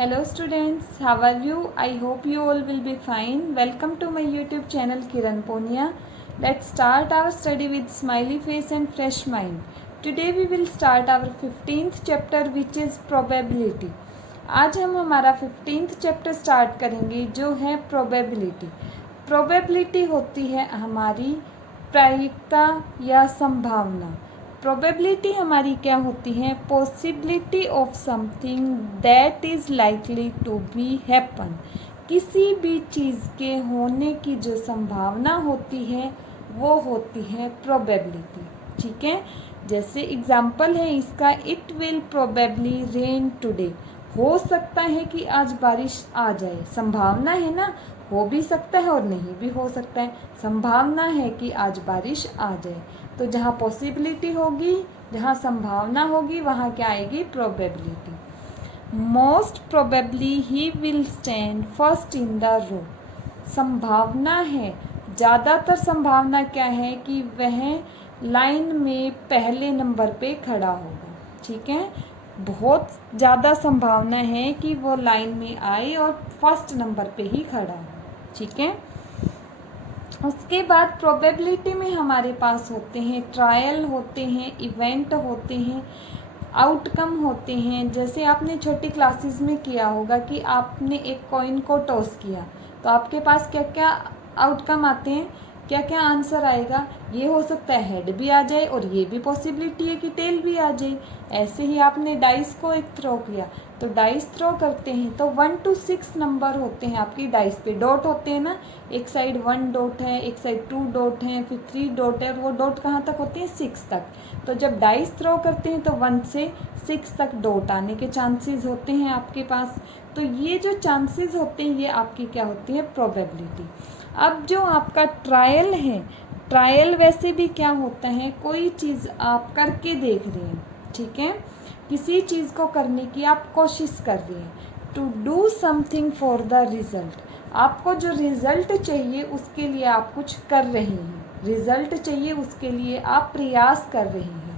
Hello students, how are you? I hope you all will be fine. Welcome to my YouTube channel Kiran Ponia. Let's start our study with smiley face and fresh mind. Today we will start our 15th chapter which is probability. आज हम हमारा 15th chapter start करेंगे जो है probability. Probability होती है हमारी प्रायिकता या संभावना। प्रोबेबिलिटी हमारी क्या होती है? Possibility of something that is likely to be happen. किसी भी चीज़ के होने की जो संभावना होती है वो होती है प्रोबेबिलिटी। ठीक है, जैसे एग्जाम्पल है इसका, it will probably rain today. हो सकता है कि आज बारिश आ जाए। संभावना है ना, हो भी सकता है और नहीं भी हो सकता है। संभावना है कि आज बारिश आ जाए। तो जहाँ पॉसिबिलिटी होगी, जहाँ संभावना होगी, वहाँ क्या आएगी? Probability. Most probably he will stand first in the row. संभावना है, ज़्यादातर संभावना क्या है कि वह लाइन में पहले नंबर पे खड़ा होगा। ठीक है, बहुत ज़्यादा संभावना है कि वो लाइन में आए और फर्स्ट नंबर पे ही खड़ा हो। ठीक है, उसके बाद प्रोबेबिलिटी में हमारे पास होते हैं ट्रायल होते हैं, इवेंट होते हैं, आउटकम होते हैं। जैसे आपने छोटी क्लासेस में किया होगा कि आपने एक कॉइन को टॉस किया तो आपके पास क्या क्या आउटकम आते हैं, क्या क्या आंसर आएगा। ये हो सकता है हेड भी आ जाए और ये भी पॉसिबिलिटी है कि टेल भी आ जाए। ऐसे ही आपने डाइस को एक थ्रो किया तो डाइस थ्रो करते हैं तो 1 to 6 नंबर होते हैं आपकी डाइस पे। डॉट होते हैं ना, एक साइड 1 डॉट है, एक साइड 2 डॉट है, फिर 3 डॉट है और वो डॉट कहाँ तक होते हैं? 6 तक। तो जब डाइस थ्रो करते हैं तो 1 से 6 तक डॉट आने के चांसेस होते हैं आपके पास। तो ये जो चांसेस होते हैं ये आपकी क्या होती है? प्रोबेबिलिटी। अब जो आपका ट्रायल है, ट्रायल वैसे भी क्या होता है? कोई चीज़ आप करके देख रहे हैं। ठीक है, किसी चीज़ को करने की आप कोशिश कर रहे हैं। To do something for the result. आपको जो रिज़ल्ट चाहिए उसके लिए आप कुछ कर रहे हैं। रिज़ल्ट चाहिए उसके लिए आप प्रयास कर रहे हैं।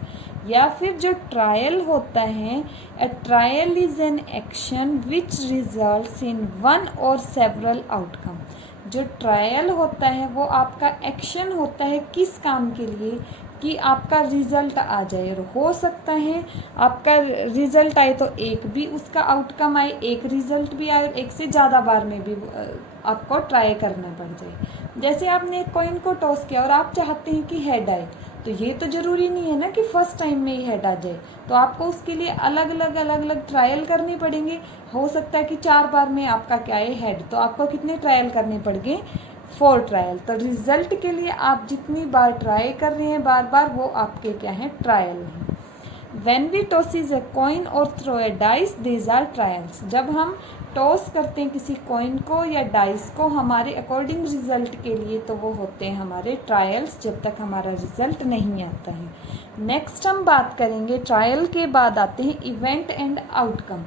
या फिर जो ट्रायल होता है, ए trial is an action which results in one और सेवरल आउटकम। जो ट्रायल होता है वो आपका एक्शन होता है किस काम के लिए? कि आपका रिज़ल्ट आ जाए। और हो सकता है आपका रिज़ल्ट आए तो एक भी उसका आउटकम आए, एक रिज़ल्ट भी आए और एक से ज़्यादा बार में भी आपको ट्राई करना पड़ जाए। जैसे आपने एक कॉइन को टॉस किया और आप चाहते हैं कि हेड आए, तो ये तो ज़रूरी नहीं है ना कि फर्स्ट टाइम में ही हेड आ जाए। तो आपको उसके लिए अलग अलग ट्रायल करने पड़ेंगे। हो सकता है कि 4 बार में आपका क्या है? हेड। तो आपको कितने ट्रायल करने पड़ेंगे? 4 ट्रायल। तो रिजल्ट के लिए आप जितनी बार ट्राई कर रहे हैं बार बार, वो आपके क्या है? ट्रायल हैं। When we tosses a coin or throw a dice, these are trials. जब हम टॉस करते हैं किसी कॉइन को या डाइस को हमारे अकॉर्डिंग रिजल्ट के लिए, तो वो होते हैं हमारे ट्रायल्स, जब तक हमारा रिजल्ट नहीं आता है। नेक्स्ट हम बात करेंगे, ट्रायल के बाद आते हैं इवेंट एंड आउटकम।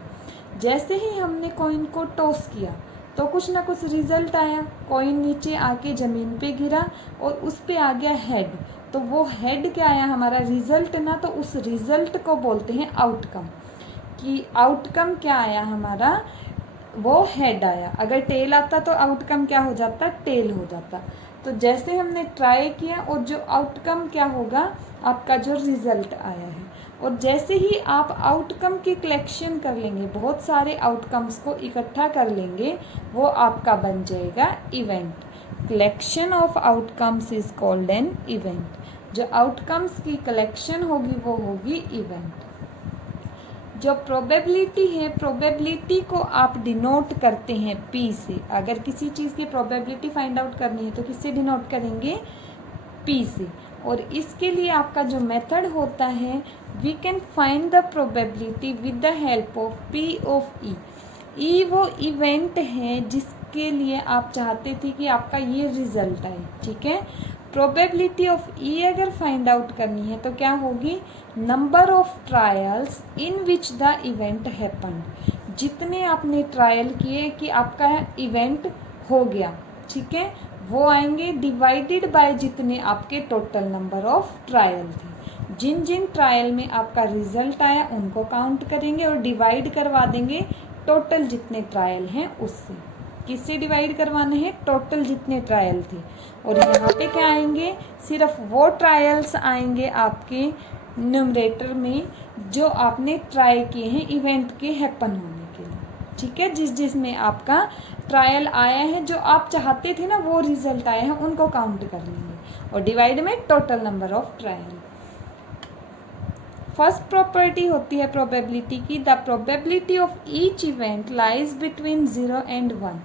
जैसे ही हमने कॉइन को टॉस किया तो कुछ ना कुछ रिजल्ट आया। कॉइन नीचे आके ज़मीन पे गिरा और उस पे आ गया हेड। तो वो हेड क्या आया? हमारा रिजल्ट ना, तो उस रिजल्ट को बोलते हैं आउटकम। कि आउटकम क्या आया हमारा? वो हेड आया। अगर टेल आता तो आउटकम क्या हो जाता? टेल हो जाता। तो जैसे हमने ट्राई किया और जो आउटकम क्या होगा? आपका जो रिज़ल्ट आया है। और जैसे ही आप आउटकम की कलेक्शन कर लेंगे, बहुत सारे आउटकम्स को इकट्ठा कर लेंगे, वो आपका बन जाएगा event. Collection of outcomes is called an event. जो आउटकम्स की कलेक्शन होगी वो होगी इवेंट। जो प्रोबेबिलिटी है, प्रोबेबिलिटी को आप डिनोट करते हैं पी से। अगर किसी चीज़ की प्रोबेबिलिटी फाइंड आउट करनी है तो किससे डिनोट करेंगे? पी से। और इसके लिए आपका जो मेथड होता है, we can find the probability with the help of P of E. E वो इवेंट है जिसके लिए आप चाहते थे कि आपका ये रिजल्ट आए। ठीक है, प्रोबेबिलिटी ऑफ ई अगर फाइंड आउट करनी है तो क्या होगी? Number of trials in which the event happened. जितने आपने ट्रायल किए कि आपका इवेंट हो गया, ठीक है, वो आएंगे डिवाइडेड बाय जितने आपके टोटल नंबर ऑफ ट्रायल थे। जिन जिन ट्रायल में आपका रिजल्ट आया उनको काउंट करेंगे और डिवाइड करवा देंगे टोटल जितने ट्रायल हैं उससे। किससे डिवाइड करवाना है? टोटल जितने ट्रायल थे। और यहाँ पे क्या आएंगे? सिर्फ वो ट्रायल्स आएंगे आपके न्यूमरेटर में जो आपने ट्राई किए हैं इवेंट के हैपन होने के लिए। ठीक है, जिसमें आपका ट्रायल आया है, जो आप चाहते थे ना वो रिजल्ट आया है, उनको काउंट कर लेंगे। और डिवाइड में total number of trial. First property होती है प्रोबेबिलिटी की, the probability of each event lies between 0 and 1।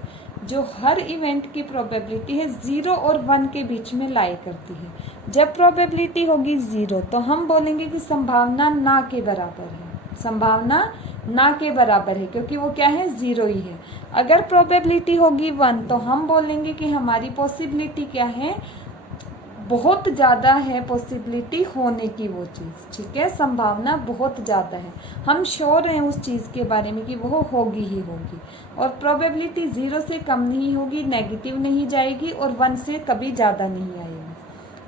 जो हर इवेंट की प्रोबेबिलिटी है 0 और 1 के बीच में लाई करती है। जब प्रोबेबिलिटी होगी 0 तो हम बोलेंगे कि संभावना ना के बराबर है। संभावना ना के बराबर है क्योंकि वो क्या है? 0 ही है। अगर प्रोबेबिलिटी होगी 1 तो हम बोलेंगे कि हमारी पॉसिबिलिटी क्या है? बहुत ज़्यादा है पॉसिबिलिटी होने की वो चीज़। ठीक है, संभावना बहुत ज़्यादा है, हम श्योर हैं उस चीज़ के बारे में कि वो होगी ही होगी। और प्रोबेबिलिटी 0 से कम नहीं होगी, नेगेटिव नहीं जाएगी, और 1 से कभी ज़्यादा नहीं आएगी।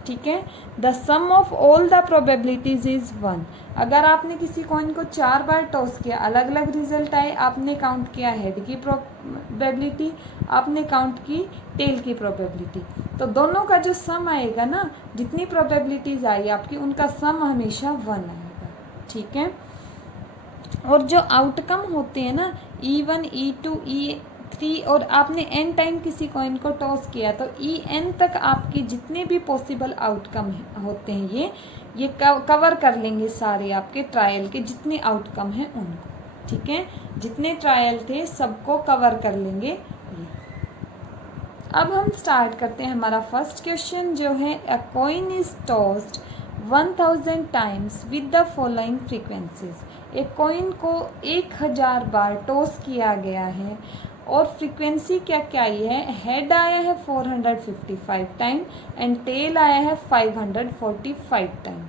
ठीक है, the sum of all the probabilities is 1। अगर आपने किसी कॉइन को 4 बार टॉस किया, अलग अलग रिजल्ट आए, आपने काउंट किया हेड की प्रोबेबिलिटी, आपने काउंट की टेल की प्रोबेबिलिटी, तो दोनों का जो सम आएगा ना, जितनी प्रोबेबिलिटीज आई आपकी, उनका सम हमेशा 1 आएगा। ठीक है, और जो आउटकम होते हैं ना, E1, E2, E3, और आपने n टाइम किसी कॉइन को टॉस किया तो En तक आपके जितने भी पॉसिबल आउटकम होते हैं ये कवर कर लेंगे सारे आपके ट्रायल के जितने आउटकम हैं उनको। ठीक है, जितने ट्रायल थे सबको कवर कर लेंगे ये। अब हम स्टार्ट करते हैं हमारा फर्स्ट क्वेश्चन जो है, अ coin is tossed 1000 times with the following frequencies. एक कॉइन को 1000 बार टॉस किया गया है और फ्रीक्वेंसी क्या क्या आई है? हेड आया है 455 टाइम एंड टेल आया है 545 time.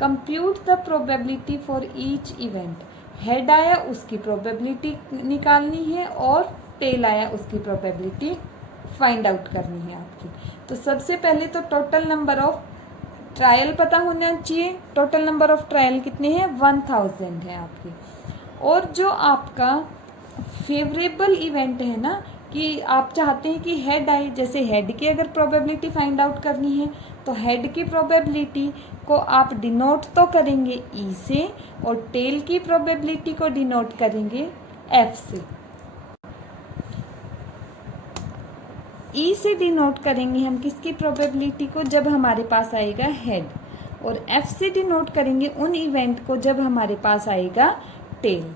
Compute the probability for each event. Head आया उसकी प्रोबेबिलिटी निकालनी है और टेल आया उसकी प्रोबेबिलिटी फाइंड आउट करनी है आपकी। तो सबसे पहले तो टोटल नंबर ऑफ ट्रायल पता होना चाहिए। टोटल नंबर ऑफ ट्रायल कितने हैं? 1000 है आपकी। और जो आपका फेवरेबल इवेंट है ना, कि आप चाहते हैं कि हेड आए, जैसे हेड की अगर प्रोबेबिलिटी फाइंड आउट करनी है तो हेड की प्रोबेबिलिटी को आप डिनोट तो करेंगे ई से, और टेल की प्रोबेबिलिटी को डिनोट करेंगे एफ से। ई से डिनोट करेंगे हम किसकी प्रोबेबिलिटी को? जब हमारे पास आएगा हेड। और एफ से डिनोट करेंगे उन इवेंट को जब हमारे पास आएगा टेल।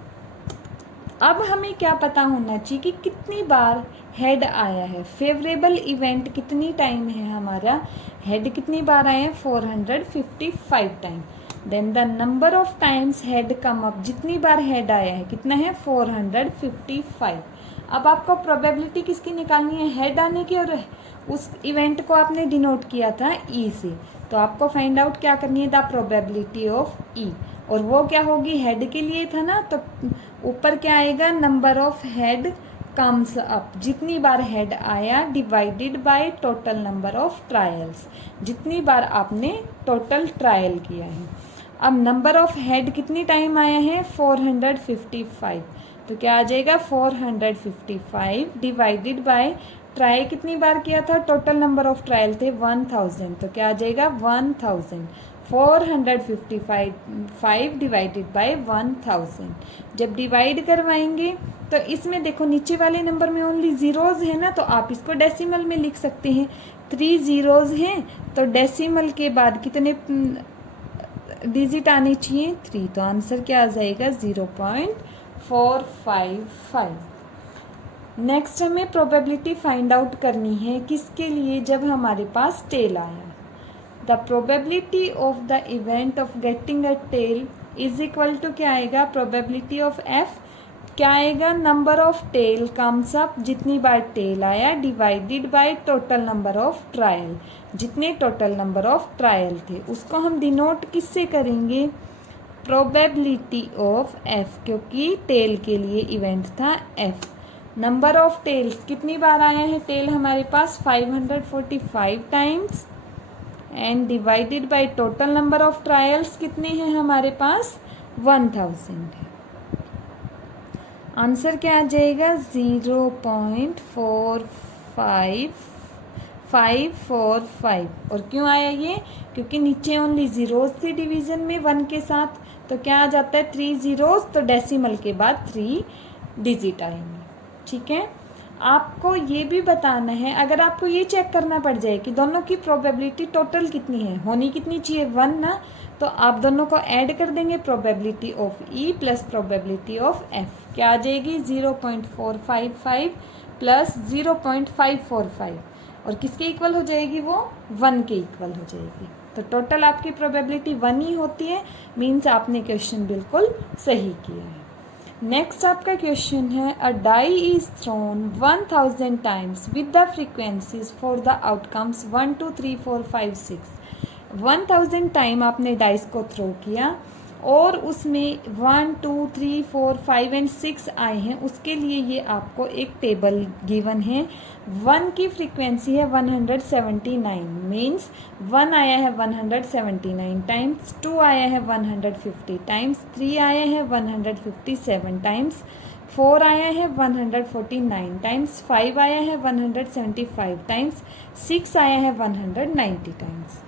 अब हमें क्या पता होना चाहिए कि कितनी बार हेड आया है। फेवरेबल इवेंट कितनी टाइम है हमारा? हेड कितनी बार आए हैं? 455 time. Then the number of times head come up, जितनी बार हेड आया है कितना है? 455। अब आपको प्रोबेबिलिटी किसकी निकालनी है? हेड आने की, और उस इवेंट को आपने डिनोट किया था ई से, तो आपको फाइंड आउट क्या करनी है? द प्रोबेबिलिटी ऑफ ई। और वो क्या होगी? हेड के लिए था ना, तो ऊपर क्या आएगा? Number of head comes up. जितनी बार हेड आया divided by total number of trials, जितनी बार आपने टोटल ट्रायल किया है। अब नंबर ऑफ हेड कितनी टाइम आया है? 455। तो क्या आ जाएगा? 455 डिवाइडेड बाय ट्राई कितनी बार किया था? टोटल नंबर ऑफ ट्रायल थे 1000, तो क्या आ जाएगा? 1000। 455 डिवाइडेड बाय 1000। जब डिवाइड करवाएंगे तो इसमें देखो नीचे वाले नंबर में ओनली जीरोज है ना, तो आप इसको डेसिमल में लिख सकते हैं। 3 जीरोज हैं तो डेसिमल के बाद कितने डिजिट आने चाहिए? 3। तो आंसर क्या आ जाएगा? 0.455। नेक्स्ट हमें प्रोबेबिलिटी फाइंड आउट करनी है किसके लिए? जब हमारे पास टेल आया। The probability of the event of getting a tail is equal to क्या आएगा? प्रोबेबिलिटी ऑफ एफ क्या आएगा? Number of tail comes up, जितनी बार टेल आया divided by total number of trial, जितने टोटल नंबर ऑफ ट्रायल थे उसको हम डिनोट किससे करेंगे? प्रोबेबिलिटी ऑफ एफ, क्योंकि टेल के लिए इवेंट था एफ। नंबर ऑफ टेल्स कितनी बार आया है? टेल हमारे पास 545 times and divided by total number of trials कितने हैं हमारे पास? 1000 है। आंसर क्या आ जाएगा 0.45545। और क्यों आया ये, क्योंकि नीचे ओनली ज़ीरोज़ थी डिवीज़न में 1 के साथ, तो क्या आ जाता है 3 ज़ीरोज़, तो डेसिमल के बाद 3 डिजिट आएंगे। ठीक है, आपको ये भी बताना है, अगर आपको ये चेक करना पड़ जाए कि दोनों की प्रोबेबिलिटी टोटल कितनी है, होनी कितनी चाहिए 1 ना, तो आप दोनों को ऐड कर देंगे, probability of E plus probability of F, क्या आ जाएगी 0.455 प्लस 0.545, और किसके इक्वल हो जाएगी वो 1 के इक्वल हो जाएगी। तो टोटल आपकी प्रोबेबिलिटी 1 ही होती है, मीन्स आपने क्वेश्चन बिल्कुल सही किया है। नेक्स्ट आपका क्वेश्चन है, a die is thrown 1000 times with the frequencies for the outcomes 1 2 3 4 5 6। 1000 time आपने डाइस को थ्रो किया और उसमें 1 2 3 4 5 एंड 6 आए हैं, उसके लिए ये आपको एक टेबल गिवन है। 1 की फ्रीक्वेंसी है 179, मीन्स 1 आया है 179 टाइम्स, 2 आया है 150 टाइम्स, 3 आया है 157 टाइम्स, 4 आया है 149 टाइम्स, 5 आया है 175 टाइम्स, 6 आया है 190 times.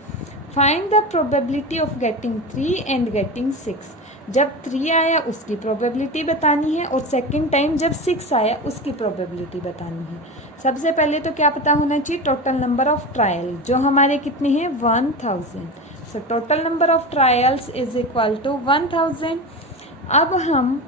Find the probability of getting 3 and getting 6। जब 3 आया उसकी प्रोबेबिलिटी बतानी है, और सेकंड टाइम जब 6 आया उसकी प्रोबेबिलिटी बतानी है। सबसे पहले तो क्या पता होना चाहिए, टोटल नंबर ऑफ ट्रायल, जो हमारे कितने हैं 1000। So total number of trials is equal to 1000। अब हम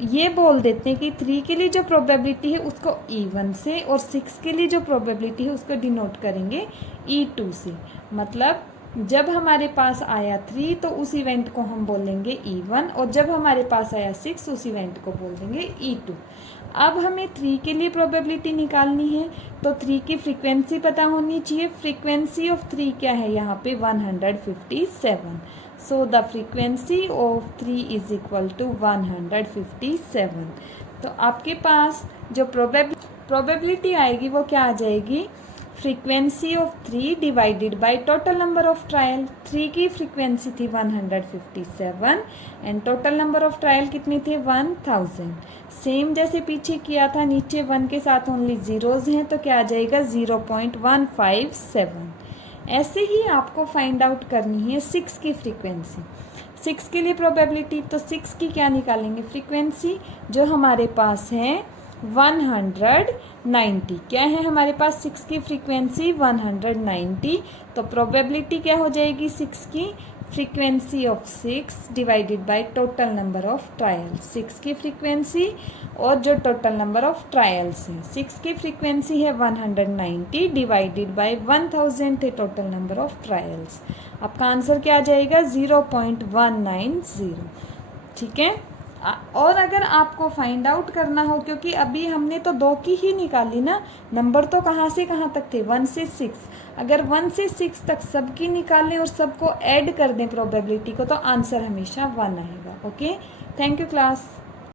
ये बोल देते हैं कि 3 के लिए जो प्रोबेबिलिटी है उसको E1 से, और 6 के लिए जो प्रोबेबिलिटी है उसको डिनोट करेंगे E2 से। मतलब जब हमारे पास आया 3 तो उस इवेंट को हम बोलेंगे E1, और जब हमारे पास आया 6 उस इवेंट को बोल देंगे E2। अब हमें 3 के लिए प्रोबेबिलिटी निकालनी है, तो 3 की फ्रीक्वेंसी पता होनी चाहिए। फ्रीक्वेंसी ऑफ 3 क्या है यहाँ पे 157। So the frequency of 3 is equal to 157। तो आपके पास जो प्रोबेबिलिटी आएगी वो क्या आ जाएगी, frequency of 3 divided by total number of trial. 3 की फ्रीक्वेंसी थी 157 and total number of trial कितने थे 1000। सेम जैसे पीछे किया था, नीचे 1 के साथ ओनली ज़ीरोज़ हैं, तो क्या आ जाएगा 0.157। ऐसे ही आपको फाइंड आउट करनी है 6 की फ्रीक्वेंसी। 6 के लिए प्रोबेबिलिटी, तो 6 की क्या निकालेंगे फ्रीक्वेंसी, जो हमारे पास है 190। क्या है हमारे पास 6 की फ्रीक्वेंसी 190, तो प्रोबेबिलिटी क्या हो जाएगी 6 की, frequency of 6 divided by total number of trials. 6 की फ्रीक्वेंसी और जो टोटल नंबर ऑफ ट्रायल्स हैं, 6 की फ्रीक्वेंसी है 190 डिवाइडेड बाय 1000 थे टोटल नंबर ऑफ ट्रायल्स। आपका आंसर क्या आ जाएगा 0.190। ठीक है, और अगर आपको फाइंड आउट करना हो, क्योंकि अभी हमने तो 2 की ही निकाली ना, नंबर तो कहाँ से कहाँ तक थे 1 से 6, अगर 1 से 6 तक सबकी निकालें और सबको ऐड कर दें प्रोबेबिलिटी को, तो आंसर हमेशा 1 आएगा। Okay, thank you class.